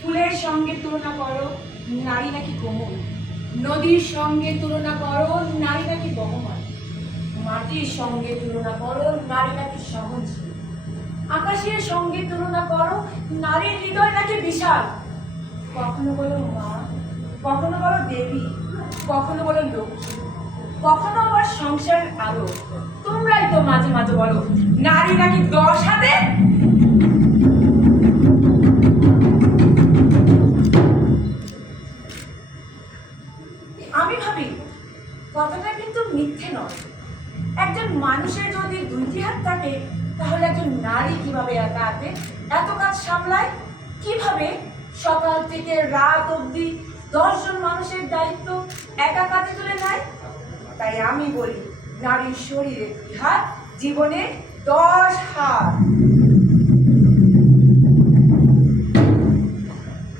ফুলের সঙ্গে তুলনা করো, নারী নাকি কোমল। নদীর সঙ্গে তুলনা করো, নারী নাকি বহমান। মাটির সঙ্গে তুলনা করো, নারী নাকি সহনশীল। আকাশের সঙ্গে তুলনা করো, নারীর হৃদয় নাকি বিশাল। কখনো বলো মা, কখনো বলো দেবী, কখনো বলো লক্ষ্মী, কখনো আবার সংসারের আলো। তোমরাই তো মাঝে মাঝে বলো নারী নাকি 10 হাতে। আমি ভাবি কথাটা কিন্তু মিথ্যে নয়। একজন মানুষের যদি 2টি হাত থাকে, তাহলে একজন নারী কিভাবে একা হাতে এত কাজ সামলায়? কিভাবে সকাল থেকে রাত অবধি 10 জন মানুষের দায়িত্ব একা কাঁধে তুলে নেয়? তাই আমি বলি নারীর শরীরে 2 হাত, জীবনে 10 হাত।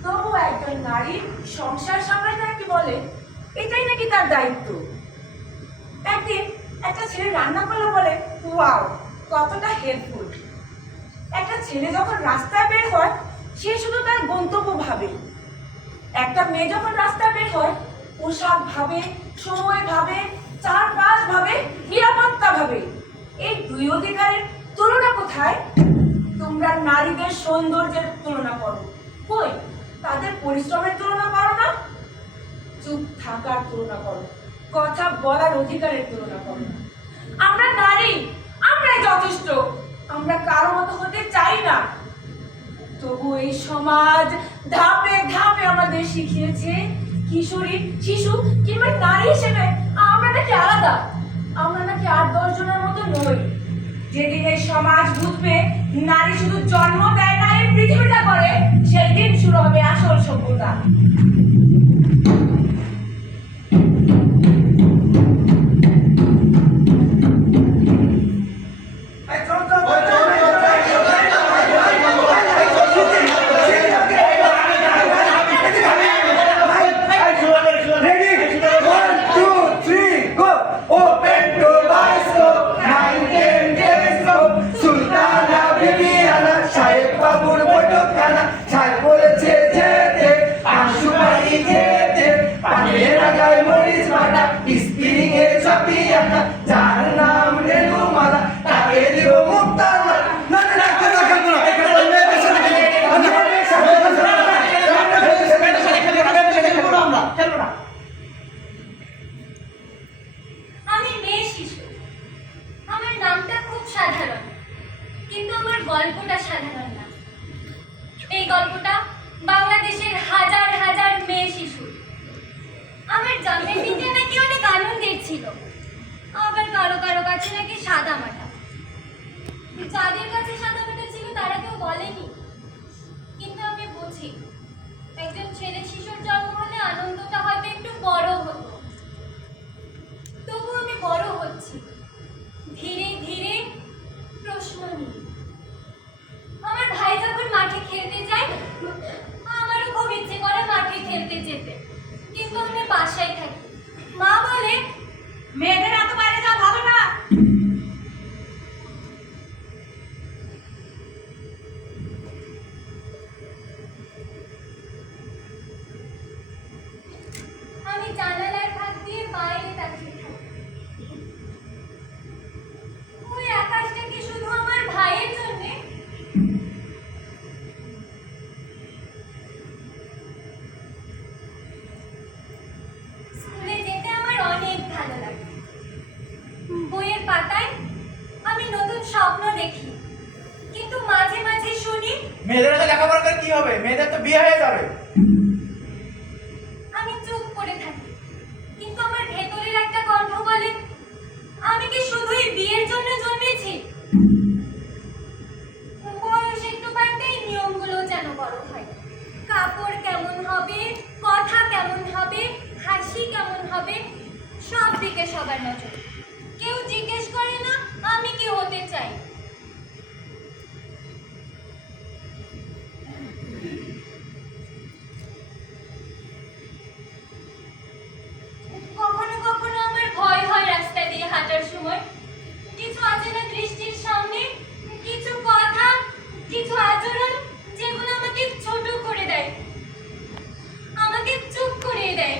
তবু একজন নারী সংসার সামলায় নাকি বলে এটাই নাকি তার দায়িত্ব। একদিন একটা ছেলে রান্না করলো বলে ওয়াও কতটা হেল্পফুল। একটা ছেলে যখন রাস্তায় বের হয়, সে শুধু তার গন্তব্য ভাবে। একটা মেয়ে যখন রাস্তায় বের হয়, পোশাক ভাবে, সময় ভাবে, চারপাশ ভাবে, নিরাপত্তা ভাবে। এই 2 অধিকারের তুলনা কোথায়? তোমরা নারীদের সৌন্দর্যের তুলনা করো, কই তাদের পরিশ্রমের তুলনা করো না। চুপ থাকার তুলনা করো, কথা বলার অধিকারের তুলনা করো। আমরা নারী, আমরাই যথেষ্ট। আমরা কারো মতো হতে চাই না। তবু এই সমাজ ধাপে ধাপে আমাদের শিখিয়েছে কিশোরী, শিশু কিংবা নারী হিসেবে আমরা নাকি আলাদা, আমরা নাকি 8-10 জনের মতো নই। যেদিন এই সমাজ বুঝবে নারী শুধু জন্ম দেয় না, এই পৃথিবীটা করে, সেই দিন শুরু হবে আসল সভ্যতা। আমি মেয়ে শিশু, আমার নামটা খুব সাধারণ, কিন্তু আমার গল্পটা সাধারণ না। এই গল্পটা বাংলাদেশের হাজার হাজার মেয়ে শিশু। আমার জন্মের দিনটা নাকি অনেক আনন্দের ছিল, আবার কারো কারো কাছে নাকি সাদা মাটা। যাদের কাছে সাদা মাটা ছিল তারা কেউ বলেনি, কিন্তু আমি বুঝি একজন ছেলে শিশুর জন্ম হলে আনন্দটা হয়তো একটু বড় হতো। তবু আমি বড় হচ্ছি ধীরে ধীরে প্রশ্ন নিয়ে। আমার ভাই যখন মাঠে খেলতে যায়, আমারও খুব ইচ্ছে করে মাঠে খেলতে যেতে, কিন্তু আমি বাসায় থাকি। মা বলে মেয়েদের এত বাইরে যাওয়া ভালো না। আমি জানালার ফাঁক দিয়ে বাইরে তাকিয়ে থাকি। ওই বিয়ে হয়ে যাবে। আমি চুপ করে থাকি, কিন্তু আমার ভেতরের একটা কণ্ঠ বলে, আমি কি শুধুই বিয়ের জন্য জন্মেছি? বয়স একটু বাড়তেই নিয়মগুলো যেন বড় হয়। কাপড় কেমন হবে, কথা কেমন হবে, হাসি কেমন হবে, সব দিকে সবার নজর। কেউ জিজ্ঞেস করে না আমি কি হতে চাই। কখনো কখনো আমার ভয় হয় রাস্তা দিয়ে হাঁটার সময়। কিছু অচেনা দৃষ্টির সামনে, কিছু কথা, কিছু আচরণ যেগুলো আমাকে ছোট করে দেয়, আমাকে চুপ করিয়ে দেয়।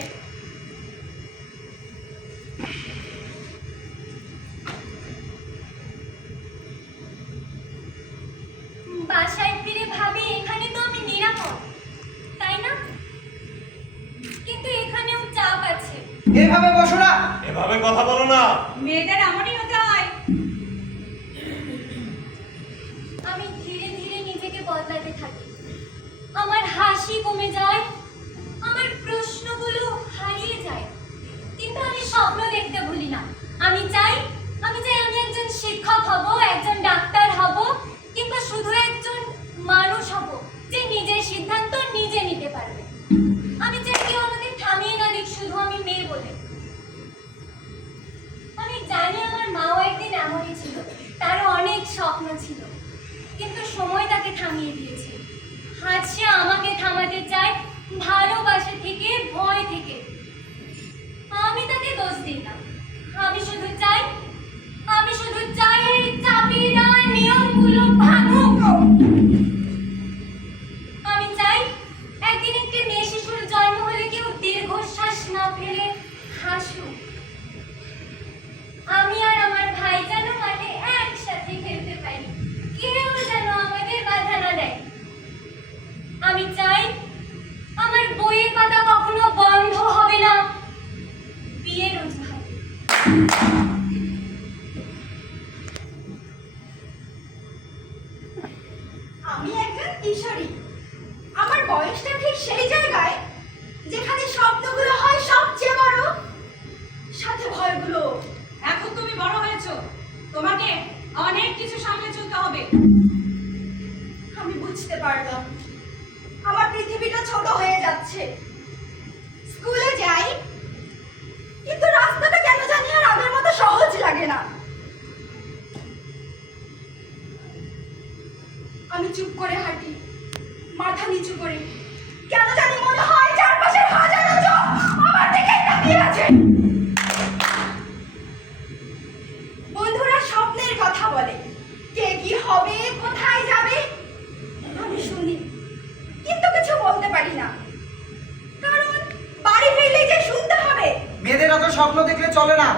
বাসায় ফিরে ভাবি এখানে তো আমি নিরাপদ, তাই না? কিন্তু এখানেও চাপ আছে। এইভাবে বসো না। এভাবে কথা বলো না। মেয়েদের এমনই হতে হয়। আমি ধীরে ধীরে নিজেকে বদলাতে থাকি। আমার হাসি কমে যায়, আমার প্রশ্নগুলো হারিয়ে যায়, কিন্তু আমি স্বপ্ন দেখতে ভুলি না। আমি চাই আমি একজন শিক্ষক হব, একজন ডাক্তার হব, কিংবা শুধু একজন মানুষ হব যে নিজের সিদ্ধান্ত নিজে নিতে পারবে। আমি চাই কেউ আমাকে থামিয়ে না দিক শুধু আমি মেয়ে বলে। আমি জানি আমার মাও একদিন এমনই ছিল, তারও অনেক স্বপ্ন ছিল, কিন্তু সময় তাকে থামিয়ে দিয়েছে। আজ সে আমাকে থামাতে চায়, ভালোবাসা থেকে, ভয় থেকে। আমি তাকে দোষ দিই না। আমি শুধু চাই এই চাপিয়ে দেওয়া নিয়মগুলো ভাঙুক। আমি চাই একদিন একটি মেয়ে শিশুর জন্ম হলে কেউ দীর্ঘশ্বাস না ফেলে হাসুক। আমি আর আমার ভাই যেন মাঠে একসাথে খেলতে পারি, কেউ যেন আমাদের বাধা না দেয়। আমি চাই আমার বইয়ের পাতা কখনো বন্ধ হবে না বিয়ের অজুহাতে। আমি একজন কিশোরী। আমার বয়সটা ঠিক সেই জায়গায় যেখানে স্বপ্নগুলো হয় সবচেয়ে বড়, সাথে ভয়গুলো। এখন তুমি বড় হয়েছো, তোমাকে অনেক কিছু সামনে চলতে হবে। আমি বুঝতে পারলাম আমার পৃথিবীটা ছোট হয়ে যাচ্ছে। স্কুলে যাই, কিন্তু রাস্তাটা কেন জানি আর আগের মতো সহজ লাগে না। আমি চুপ করে হাঁটি, মাথা নিচু করে। কেন জানি মনে হয় চারপাশের হাজারো চোখ আমার দিকে তাকিয়ে আছে। বন্ধুরা স্বপ্নের কথা বলে, কে কি হবে, কোথায় যাবে। আমি শুনি, কিন্তু কিছু বলতে পারি না, কারণ বাড়ি ফিরলেই যে শুনতে হবে। মেয়েদের অত স্বপ্ন দেখলে চলে না।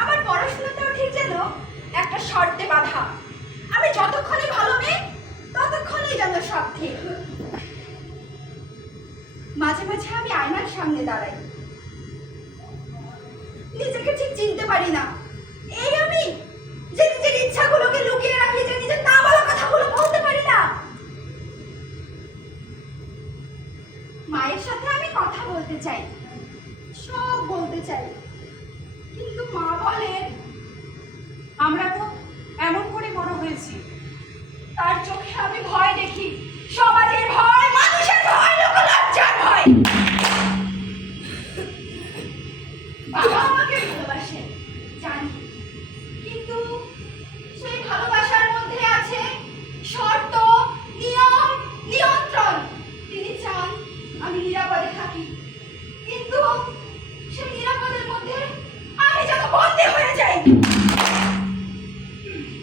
আমার পড়াশোনাটাও ঠিক যেন একটা শর্তে বাঁধা। আমি যতক্ষণই ভালো মেয়ে, ততক্ষণই যেন সব ঠিক। মাঝে মাঝে আমি আয়নার সামনে দাঁড়াই, নিজেকে ঠিক চিনতে পারি না। এই আমি যে নিজের ইচ্ছাগুলোকে লুকিয়ে রাখি, যে নিজের না বলা কথাগুলো বলতে পারি না। মায়ের সাথে আমি কথা বলতে চাই, সব বলতে চাই, কিন্তু মা বলেন আমরা তো এমন করে বড় হয়েছি। তার চোখে আমি ভয় দেখি, সমাজের ভয়, মানুষের ভয়, লোকলজ্জার ভয়। বাবা আমাকে ভালোবাসেন জানি, কিন্তু সেই ভালোবাসার মধ্যে আছে শর্ত, নিয়ম, নিয়ন্ত্রণ। তিনি চান আমি নিরাপদে থাকি, কিন্তু সেই নিরাপদের মধ্যে আমি যেন বন্দী হয়ে যাই।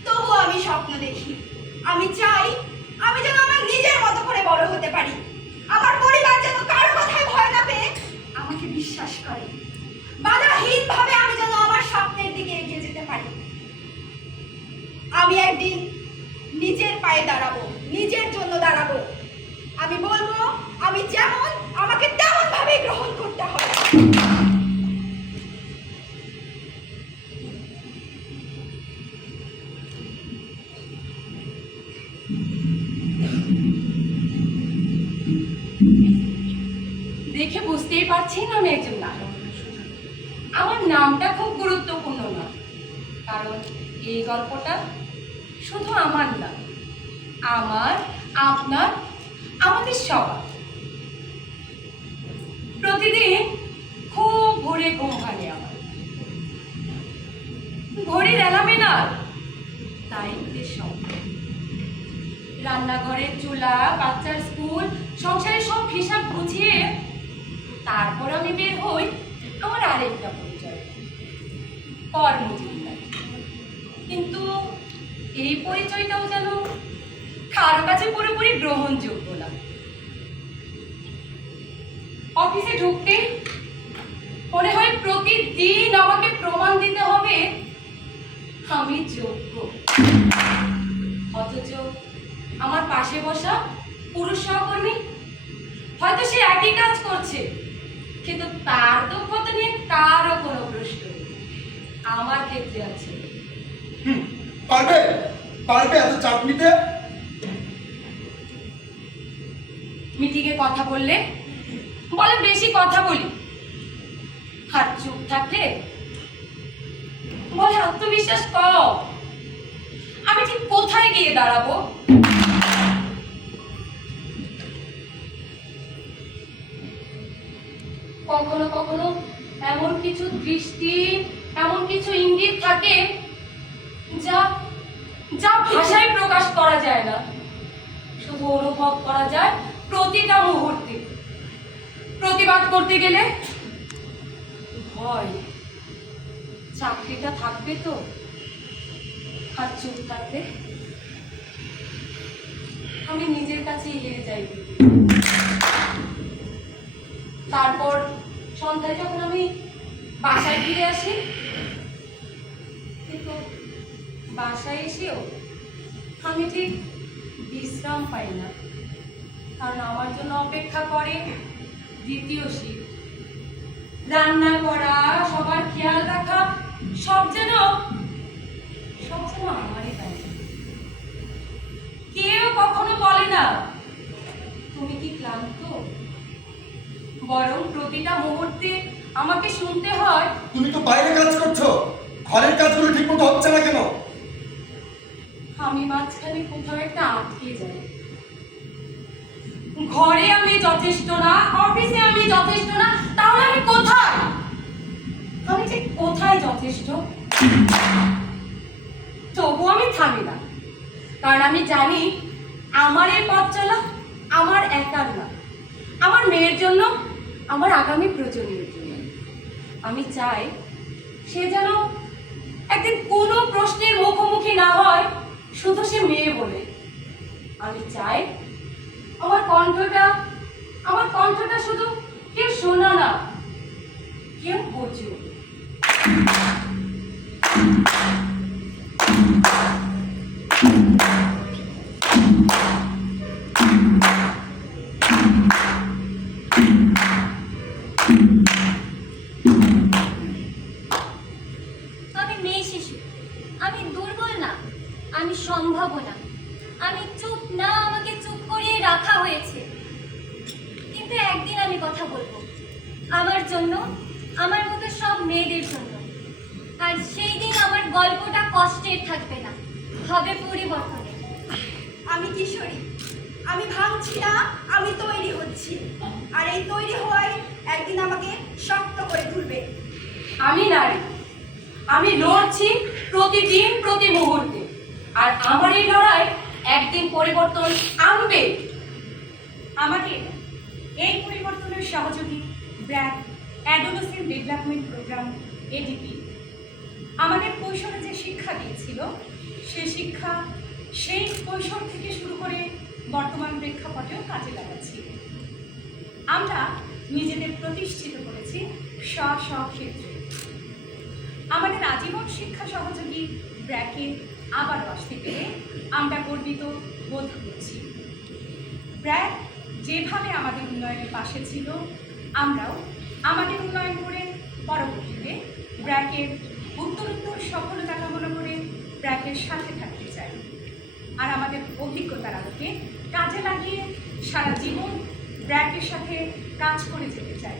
তবু আমি স্বপ্ন দেখি, আমি চাই আমি যেন আমার নিজের মতো করে বড় হতে পারি। আমার পরিবার যেন কারো কথায় ভয় না পেয়ে আমাকে বিশ্বাস করে। বাধাহীনভাবে আমি যেন আমার স্বপ্নের দিকে এগিয়ে যেতে পারি। আমি একদিন নিজের পায়ে দাঁড়াবো, নিজের জন্য দাঁড়াবো। আমি বলবো আমি যেমন, আমাকে তেমন ভাবে গ্রহণ করতে হবে। দেখে বুঝতেই পারছেন আমি একজন নায়ক। আমার নামটা খুব গুরুত্বপূর্ণ না, কারণ এই গল্পটা শুধু আমার না, আমার, আপনার, আমাদের সবার। প্রতিদিন খুব ভোরে ঘুম ভাঙে আমার। ঘড়ির অ্যালার্মে না, দায়িত্বের শব্দ। রান্নাঘরের চুলা, বাচ্চার স্কুল, সংসারের সব হিসাব বুঝিয়ে তারপর আমি বের হই আমার আরেকটা পরিচয়, কর্মজীবী। কিন্তু এই পরিচয়টাও যেন কারো কাছে পুরোপুরি গ্রহণযোগ্য না। অফিসে ঢুকতে মনে হয় প্রতিদিন আমাকে প্রমাণ দিতে হবে আমি যোগ্য, অথচ আমার পাশে বসা পুরুষ সহকর্মী হয়তো সে একই কাজ করছে, কিন্তু তার দক্ষতা নিয়ে কারও কোনো প্রশ্ন নেই। আমার ক্ষেত্রে আছে। পারবে পারবে এত চাপ নিতে? মিটিংয়ে কথা বললে বলে বেশি কথা বলি, আর চুপ থাকলে বলে আত্মবিশ্বাস কম। আমি ঠিক কোথায় গিয়ে দাঁড়াবো? কখনো কখনো এমন কিছু দৃষ্টি, এমন কিছু ইঙ্গিত থাকে যা যা ভাষায় প্রকাশ করা যায় না, শুধু অনুভব করা যায় প্রতিটা মুহূর্তে। প্রতিবাদ করতে গেলে ভয়, চাকরিটা থাকবে তো, আর চুপ থাকলে আমি নিজের কাছে হেরে যাই। তারপর সন্ধ্যায় যখন আমি বাসায় ফিরে আসি, কিন্তু বাসায় এসেও আমি ঠিক বিশ্রাম পাই না, কারণ আমার জন্য অপেক্ষা করে দ্বিতীয় শিফট। রান্না করা, সবার খেয়াল রাখা, সব যেন আমারই দায়িত্ব। কেউ কখনো বলে না তুমি কি ক্লান্ত, বরং প্রতিটা মুহূর্তে আমাকে শুনতে হয় তুমি তো বাইরে কাজ করছো, ঘরের কাজগুলো ঠিক মতো হচ্ছে না কেন? আমি মাঝখানে কোথাও একটা আটকে যাই। ঘরে আমি যথেষ্ট না, অফিসে আমি যথেষ্ট না, তাহলে আমি কোথায়? আমি ঠিক কোথায় যথেষ্ট? তবু আমি থামি না, কারণ আমি জানি আমার এই পথ চলা আমার একার না, আমার মেয়ের জন্য, আমার আগামী প্রজন্মের জন্য। আমি চাই সে যেন একদিন কোনো প্রশ্নের মুখোমুখি না হয় শুধু সে মেয়ে বলে। আমি চাই আমার কণ্ঠটা শুধু কেউ শোনা না, কেউ বোঝো। আমি মেয়ে শিশু, আমি দুর্বল না, আমি সম্ভাবনা। আমি চুপ না, আমাকে চুপ করিয়ে রাখা হয়েছে। কিন্তু একদিন আমি কথা বলবো, আমার জন্য, আমার মতো সব মেয়েদের জন্য। আর সেই দিন আমার গল্পটা কষ্টের থাকবে না, হবে পরিবর্তনের। আমি কিশোরী, আমি ভাঙছি না, আমি তৈরি হচ্ছি। আর এই তৈরি হওয়াই একদিন আমাকে শক্ত করে তুলবে। আমি নারী, আমি লড়ছি প্রতিদিন, প্রতি মুহূর্তে, আর আমার এই লড়াই একদিন পরিবর্তন আনবে। আমাদের এই পরিবর্তনের সহযোগী BRAC adolescent development programme ADP আমাদের কৈশোরে যে শিক্ষা দিয়েছিল, সেই শিক্ষা সেই কৈশোর থেকে শুরু করে বর্তমান প্রেক্ষাপটেও কাজে লাগাচ্ছি। আমরা নিজেদের প্রতিষ্ঠিত করেছি স্ব ক্ষেত্রে। আমাদের আজীবন শিক্ষা সহযোগী ব্র্যাকে আবার আসতে পেরে আমরা গর্বিত বোধ করছি। ব্র্যাক যেভাবে আমাদের উন্নয়নের পাশে ছিল, আমরাও আমাদের উন্নয়ন করে পরবর্তীতে ব্র্যাকের উত্তরোত্তর সফলতা কামনা করে ব্র্যাকের সাথে থাকতে চাই। আর আমাদের অভিজ্ঞতার আলোকে কাজে লাগিয়ে সারা জীবন ব্র্যাকের সাথে কাজ করে যেতে চাই।